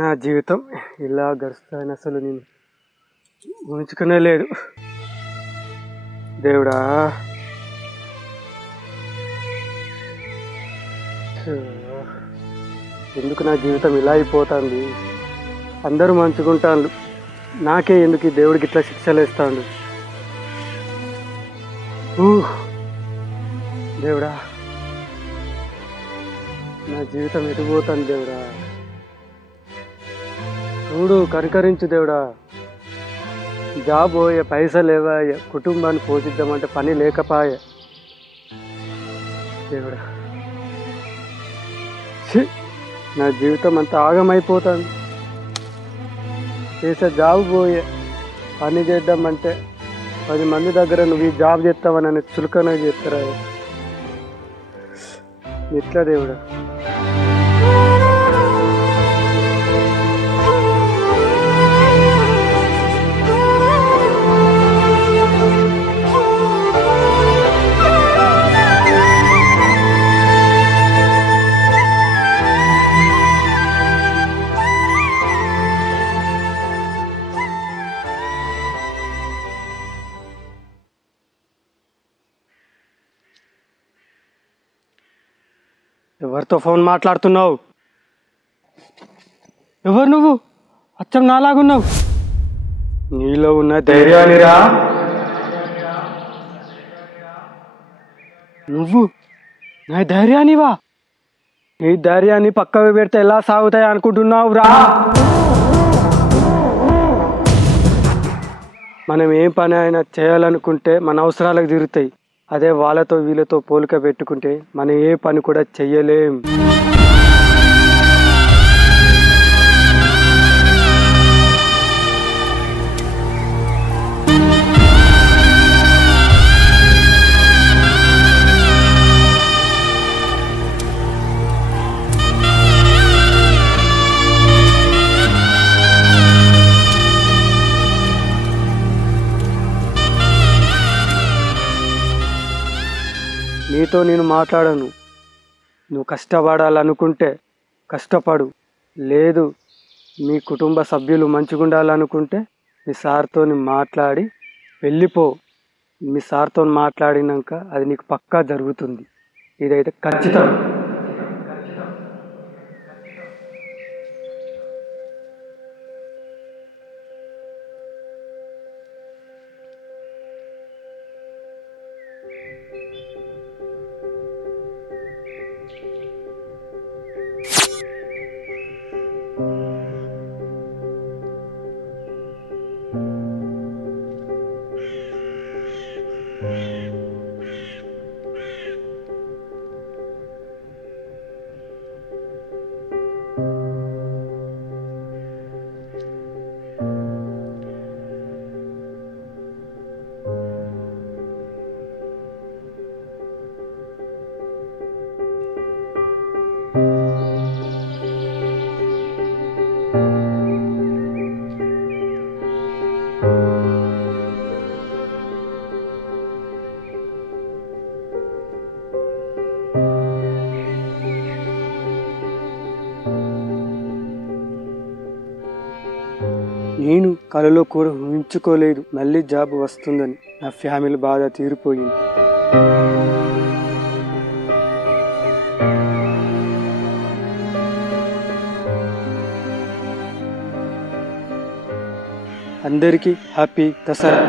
నా జీవితం ఇలా గడుస్తాయని అసలు నేను ఊహించుకునే లేదు. దేవుడా, ఎందుకు నా జీవితం ఇలా అయిపోతుంది? అందరూ మంచుకుంటాను, నాకే ఎందుకు ఈ దేవుడికి ఇట్లా శిక్షలు ఇస్తాడు? దేవుడా, నా జీవితం ఎటుపోతాను దేవుడా, చూడు, కనికరించు దేవుడా. జాబ్ పోయే, పైసలు లేవాయ, కుటుంబాన్ని పోషిద్దామంటే పని లేకపాయ. దేవుడా, నా జీవితం అంతా ఆగమైపోతుంది. చేసే జాబ్ పోయే, పని చేద్దామంటే 10 మంది దగ్గర నువ్వు ఈ జాబ్ చేస్తావని చులకన చేస్తారా? ఎట్లా దేవుడా? ఎవరితో ఫోన్ మాట్లాడుతున్నావు? ఎవరు నువ్వు? అచ్చం నాలాగున్నావు. నీలో ఉన్న ధైర్యానిరా నువ్వు. నా ధైర్యానివా? నీ ధైర్యాన్ని పక్కకు పెడితే ఎలా సాగుతాయి అనుకుంటున్నావు రా? మనం ఏం పని అయినా చేయాలనుకుంటే మన అవసరాలకు తిరుగుతాయి. అదే వాళ్ళతో వీళ్ళతో పోలిక పెట్టుకుంటే మనం ఏ పని కూడా చెయ్యలేం. నీతో నేను మాట్లాడను. నువ్వు కష్టపడాలనుకుంటే కష్టపడు, లేదు మీ కుటుంబ సభ్యులు మంచిగా ఉండాలనుకుంటే మీ సార్తో మాట్లాడి వెళ్ళిపో. మీ సార్తో మాట్లాడినాక అది నీకు పక్కా జరుగుతుంది. ఇదైతే ఖచ్చితం. నేను కలలో కూడా ఊహించుకోలేదు మళ్ళీ జాబ్ వస్తుందని. నా ఫ్యామిలీ బాధ తీరిపోయింది. అందరికీ హ్యాపీ దసరా.